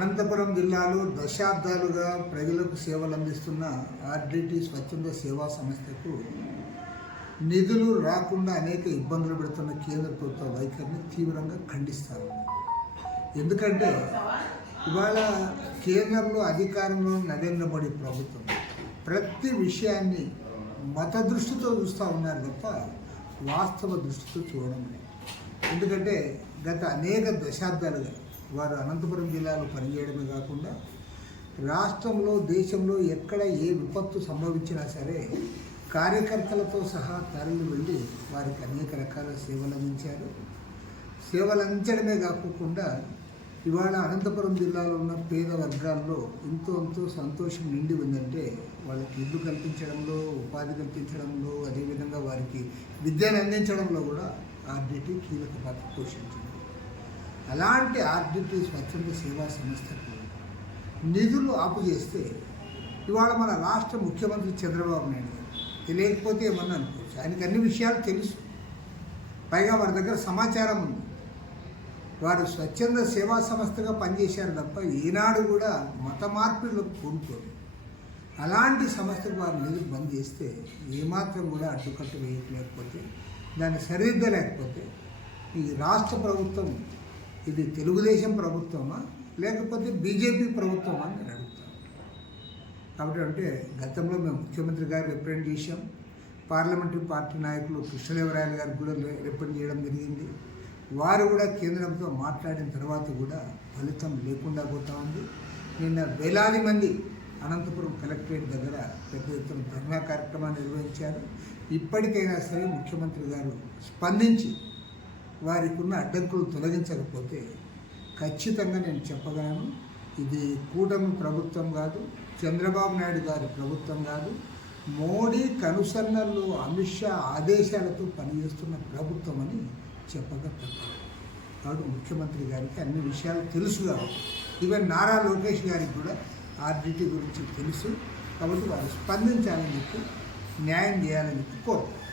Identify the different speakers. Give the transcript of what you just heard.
Speaker 1: అనంతపురం జిల్లాలో దశాబ్దాలుగా ప్రజలకు సేవలు అందిస్తున్న ఆర్డిటి స్వచ్ఛంద సేవా సంస్థకు నిధులు రాకుండా అనేక ఇబ్బందులు పెడుతున్న కేంద్ర ప్రభుత్వ వైఖరిని తీవ్రంగా ఖండిస్తారు. ఎందుకంటే ఇవాళ కేంద్రంలో అధికారంలో నరేంద్ర మోడీ ప్రభుత్వం ప్రతి విషయాన్ని మత దృష్టితో చూస్తూ ఉన్నారు తప్ప వాస్తవ దృష్టితో చూడడం లేదు. ఎందుకంటే గత అనేక దశాబ్దాలుగా వారు అనంతపురం జిల్లాలో పనిచేయడమే కాకుండా రాష్ట్రంలో దేశంలో ఎక్కడ ఏ విపత్తు సంభవించినా సరే కార్యకర్తలతో సహా తరలి వెళ్ళి వారికి అనేక రకాల సేవలు అందించారు. సేవలు అందించడమే కాకుండా ఇవాళ అనంతపురం జిల్లాలో ఉన్న పేద వర్గాల్లో ఎంతో ఎంతో సంతోషం నిండి ఉందంటే వాళ్ళకి ఇల్లు కల్పించడంలో ఉపాధి కల్పించడంలో అదేవిధంగా వారికి విద్యను అందించడంలో కూడా ఆర్డిటి కీలక పాత్ర పోషించింది. అలాంటి ఆర్డిటి స్వచ్ఛంద సేవా సంస్థకు నిధులు ఆపు చేస్తే ఇవాళ మన రాష్ట్ర ముఖ్యమంత్రి చంద్రబాబు నాయుడు గారు తెలియకపోతే ఏమన్నా అనుకోవచ్చు. ఆయనకి అన్ని విషయాలు తెలుసు. పైగా వారి దగ్గర సమాచారం ఉంది. వారు స్వచ్ఛంద సేవా సంస్థగా పనిచేశారు తప్ప ఈనాడు కూడా మత మార్పిడులకు కోరుకోరు అలాంటి సంస్థకు వారు నిధులు బంద్ చేస్తే ఏమాత్రం కూడా అడ్డుకట్టు వేయలేకపోతే దాన్ని సరిదిద్దలేకపోతే ఈ రాష్ట్ర ప్రభుత్వం ఇది తెలుగుదేశం ప్రభుత్వమా? లేకపోతే బీజేపీ ప్రభుత్వమా అని నేను అడుగుతాను కాబట్టి అంటే గతంలో మేము ముఖ్యమంత్రి గారు రిప్రజెంట్ చేశాం. పార్లమెంటరీ పార్టీ నాయకులు కృష్ణదేవరాయలు గారికి కూడా రిప్రజెంట్ చేయడం జరిగింది. వారు కూడా కేంద్రంతో మాట్లాడిన తర్వాత కూడా ఫలితం లేకుండా పోతా ఉంది. నిన్న వేలాది మంది అనంతపురం కలెక్టరేట్ దగ్గర పెద్ద ఎత్తున ధర్నా కార్యక్రమాన్ని నిర్వహించారు. ఇప్పటికైనా సరే ముఖ్యమంత్రి గారు స్పందించి వారికి ఉన్న అడ్డంకులు తొలగించకపోతే ఖచ్చితంగా నేను చెప్పగలను ఇది కూటమి ప్రభుత్వం కాదు చంద్రబాబు నాయుడు గారి ప్రభుత్వం కాదు మోడీ కనుసన్నల్లో అమిత్ షా ఆదేశాలతో పనిచేస్తున్న ప్రభుత్వం అని చెప్పగా కాబట్టి ముఖ్యమంత్రి గారికి అన్ని విషయాలు తెలుసు కాబట్టి. ఈవెన్ నారా లోకేష్ గారికి కూడా ఆర్డిటీ గురించి తెలుసు కాబట్టి వారు స్పందించాలని చెప్పి న్యాయం చేయాలని చెప్పి కోరుతారు